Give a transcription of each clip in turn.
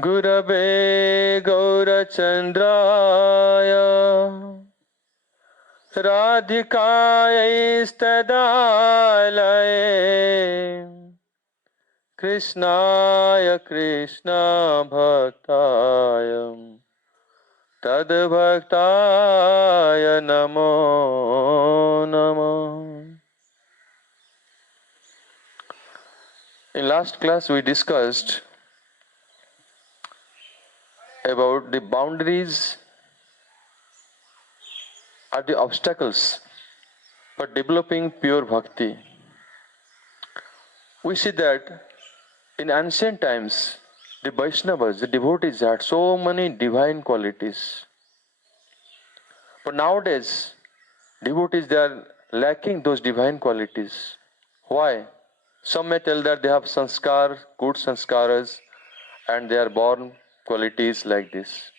Gurave Gaurachandraya Radhikaya Istadalaye Krishnaya Krishna Bhaktaya Tadbhaktaya Namo Namo. In last class we discussed about the boundaries are the obstacles for developing pure bhakti. We see that in ancient times, the Vaishnavas, the devotees had so many divine qualities. But nowadays, devotees, they are lacking those divine qualities. Why? Some may tell that they have sanskar, good sanskaras, and they are born qualities like this.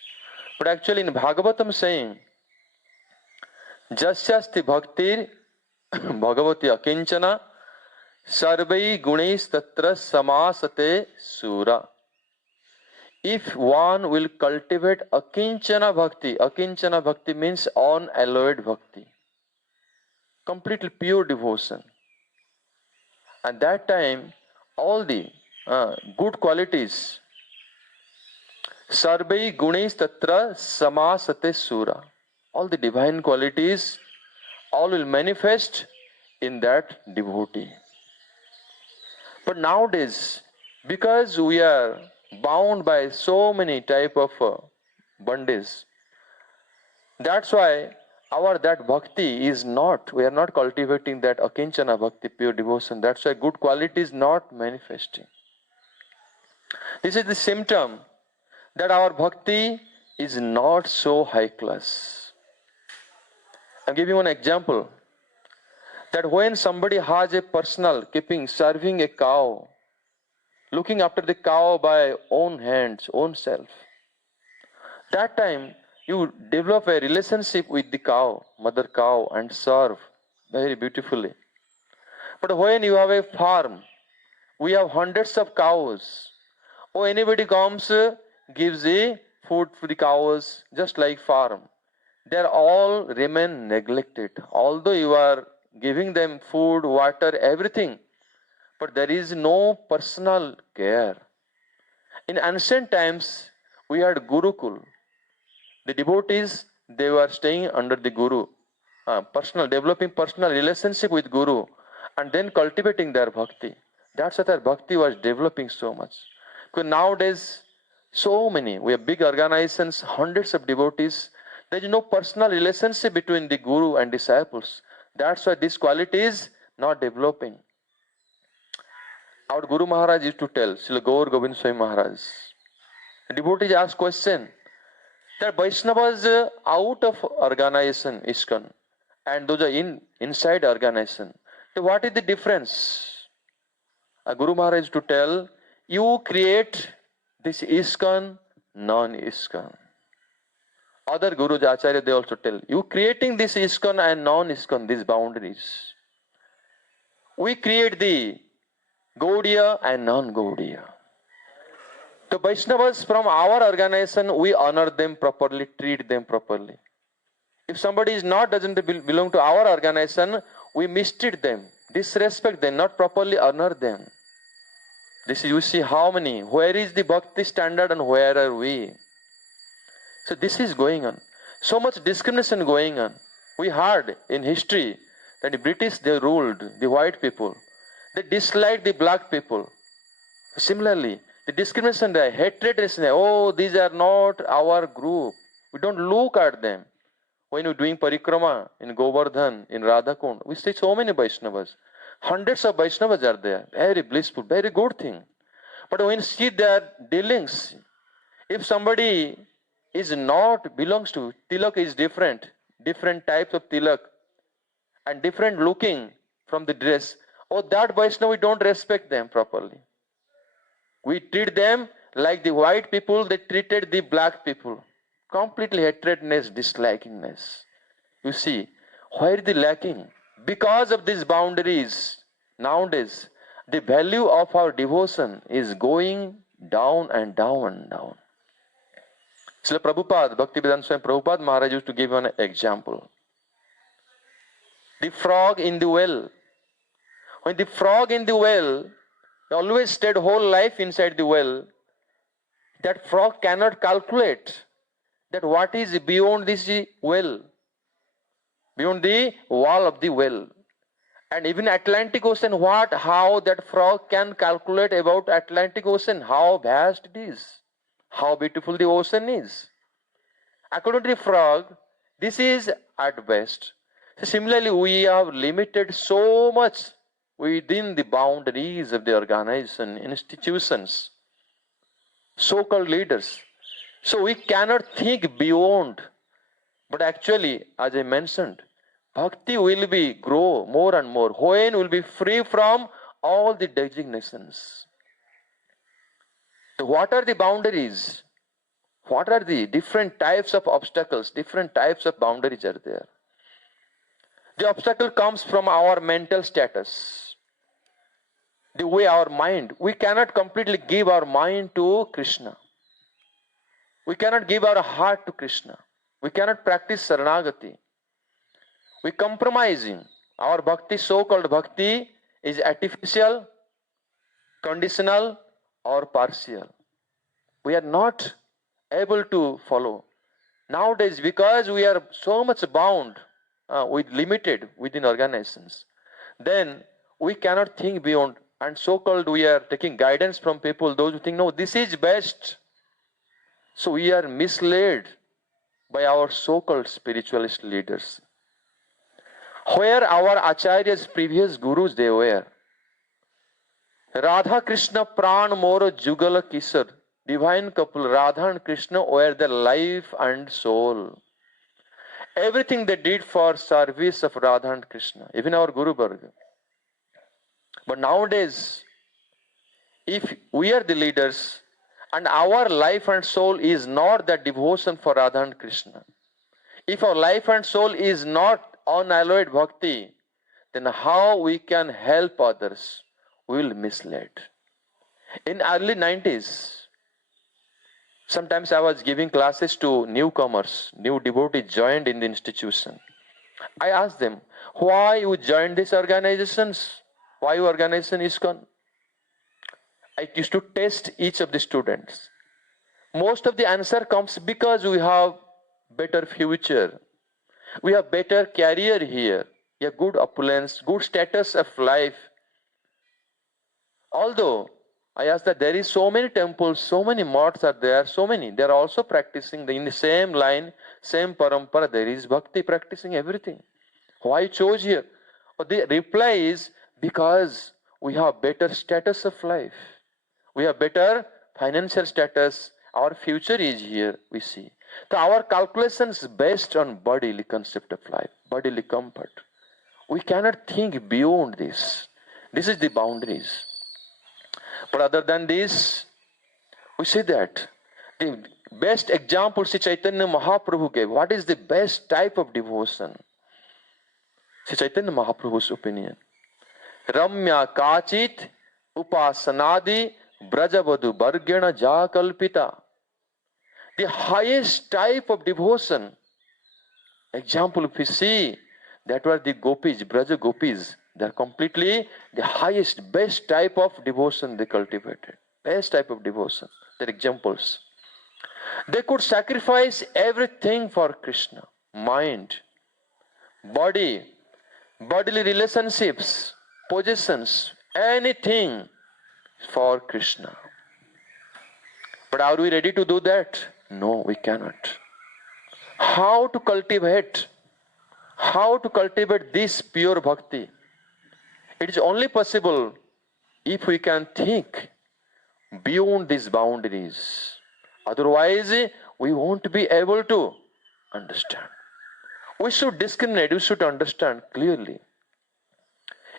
But actually in Bhagavatam saying, Jasyasti bhaktir bhagavati akinchana sarvai gunis tatra samasate sura. If one will cultivate akinchana bhakti means unalloyed bhakti, completely pure devotion. At that time, all the good qualities, sarvai gunis tatra samasate sura, all the divine qualities, all will manifest in that devotee. But nowadays, because we are bound by so many type of bondage, that's why our that bhakti is not, we are not cultivating that akinchana bhakti, pure devotion. That's why good quality is not manifesting. This is the symptom that our bhakti is not so high class. I'll give you one example. That when somebody has a personal keeping, serving a cow, looking after the cow by own hands, own self, that time you develop a relationship with the cow, mother cow, and serve very beautifully. But when you have a farm, we have hundreds of cows. Or anybody comes, gives a food for the cows, just like farm. They are all remain neglected. Although you are giving them food, water, everything, but there is no personal care. In ancient times, we had Gurukul. The devotees, they were staying under the Guru, developing personal relationship with Guru, and then cultivating their bhakti. That's why their bhakti was developing so much. Because nowadays, so many, we have big organizations, hundreds of devotees. There is no personal relationship between the Guru and disciples. That's why this quality is not developing. Our Guru Maharaj used to tell, Srila Gaur Govind Swami Maharaj, devotees ask question, that Vaishnavas out of organization, ISKCON, and those are inside organization. So what is the difference? Guru Maharaj used to tell, you create this ISKCON, non-ISKCON. Other Gurus, Acharya, they also tell, you creating this ISKCON and non-ISKCON, these boundaries. We create the Gaudiya and non-Gaudiya. So Vaishnavas from our organization, we honor them properly, treat them properly. If somebody doesn't belong to our organization, we mistreat them, disrespect them, not properly honor them. This is, you see how many, where is the bhakti standard and where are we? So this is going on. So much discrimination going on. We heard in history that the British, they ruled the white people. They disliked the black people. Similarly, the discrimination, the hatred is there. Oh, these are not our group. We don't look at them. When you're doing parikrama in Govardhan, in Radhakund, we see so many Vaishnavas. Hundreds of Vaishnavas are there. Very blissful, very good thing. But when you see their dealings, if somebody is not belongs to, tilak is different types of tilak, and different looking from the dress, oh, that Vaishnava, we don't respect them properly. We treat them like the white people, they treated the black people. Completely hatredness, dislikingness. You see, where is the lacking? Because of these boundaries, nowadays, the value of our devotion is going down and down and down. Srila Prabhupada, Bhaktivedanta Swami Prabhupada Maharaj used to give an example. The frog in the well. When the frog in the well always stayed whole life inside the well, that frog cannot calculate that what is beyond this well, beyond the wall of the well. And even Atlantic Ocean, how that frog can calculate about Atlantic Ocean, how vast it is, how beautiful the ocean is. According to the frog, this is at best. So similarly, we have limited so much within the boundaries of the organization, institutions, so-called leaders. So we cannot think beyond. But actually, as I mentioned, Bhakti will be grow more and more when will be free from all the designations. So what are the boundaries? What are the different types of obstacles? Different types of boundaries are there. The obstacle comes from our mental status. The way our mind, we cannot completely give our mind to Krishna. We cannot give our heart to Krishna. We cannot practice Saranagati. We compromising. Our bhakti, so-called bhakti, is artificial, conditional, or partial. We are not able to follow. Nowadays, because we are so much bound, with limited within organizations, then we cannot think beyond. And so-called we are taking guidance from people, those who think, no, this is best. So we are misled by our so-called spiritualist leaders. Where our acharyas, previous gurus, they were. Radha Krishna Pran Mora Jugala Kisar, divine couple, Radha and Krishna were their life and soul. Everything they did for service of Radha and Krishna, even our Guru Varga. But nowadays, if we are the leaders and our life and soul is not that devotion for Radha and Krishna, if our life and soul is not unalloyed bhakti, then how we can help others? We will misled. In early 90s, sometimes I was giving classes to newcomers, new devotees joined in the institution. I asked them, why you joined these organizations? Why you organization ISKCON? I used to test each of the students. Most of the answer comes because we have better future. We have better career here. We have good opulence, good status of life. Although I asked that there is so many temples, so many mosques are there, so many. They are also practicing in the same line, same parampara. There is bhakti practicing everything. Why chose here? The reply is because we have better status of life. We have better financial status. Our future is here, we see. So our calculations based on bodily concept of life, bodily comfort. We cannot think beyond this. This is the boundaries. But other than this, we see that the best example Sri Chaitanya Mahaprabhu gave. What is the best type of devotion? Sri Chaitanya Mahaprabhu's opinion. Ramya Kachit Upasanadi Brajavadu Bargena Jakalpita. The highest type of devotion. Example, if we see, that were the gopis, Braja gopis. They are completely the highest, best type of devotion they cultivated. Best type of devotion. They're examples. They could sacrifice everything for Krishna. Mind, body, bodily relationships, possessions, anything for Krishna. But are we ready to do that? No, we cannot. How to cultivate? How to cultivate this pure bhakti? It is only possible if we can think beyond these boundaries. Otherwise, we won't be able to understand. We should discriminate, we should understand clearly.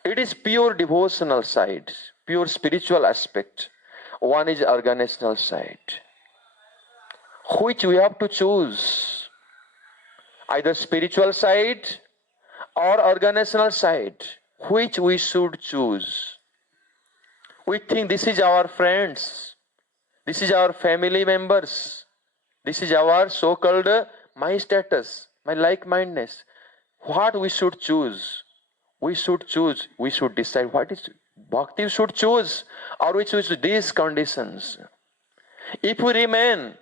It is pure devotional side, pure spiritual aspect. One is organizational side, which we have to choose. Either spiritual side or organizational side, which we should choose. We think this is our friends, This is our family members. This is our so-called my status, my like-mindedness. What we should choose? We should choose. We should decide what is Bhakti should choose, or we choose these conditions. If we remain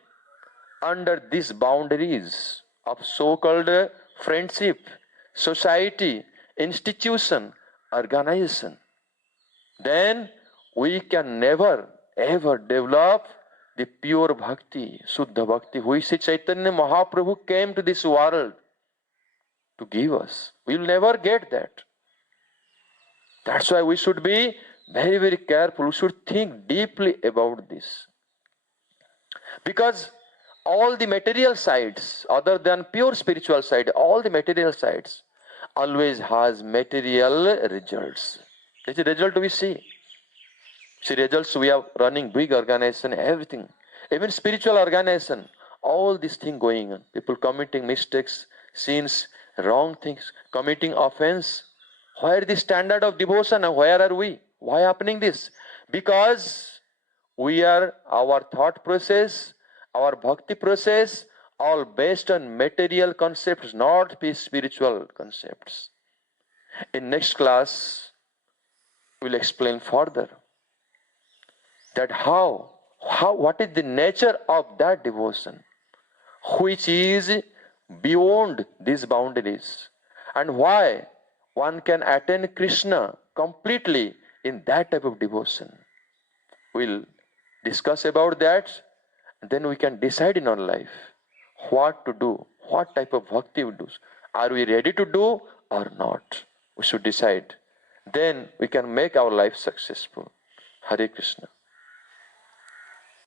under these boundaries of so-called friendship, society, institution, organization, then we can never ever develop the pure bhakti, Suddha Bhakti, which Chaitanya Mahaprabhu came to this world to give us. We will never get that. That's why we should be very, very careful. We should think deeply about this. Because all the material sides, other than pure spiritual side, all the material sides always has material results. This is the result we see. See results, we are running big organization, everything. Even spiritual organization, all these things going on. People committing mistakes, sins, wrong things, committing offense. Where is the standard of devotion and where are we? Why happening this? Because our thought process, our bhakti process, all based on material concepts, not spiritual concepts. In next class, we'll explain further that what is the nature of that devotion, which is beyond these boundaries, and why one can attain Krishna completely in that type of devotion. We'll discuss about that, and then we can decide in our life what to do, what type of bhakti we do. Are we ready to do or not? We should decide. Then we can make our life successful. Hare Krishna.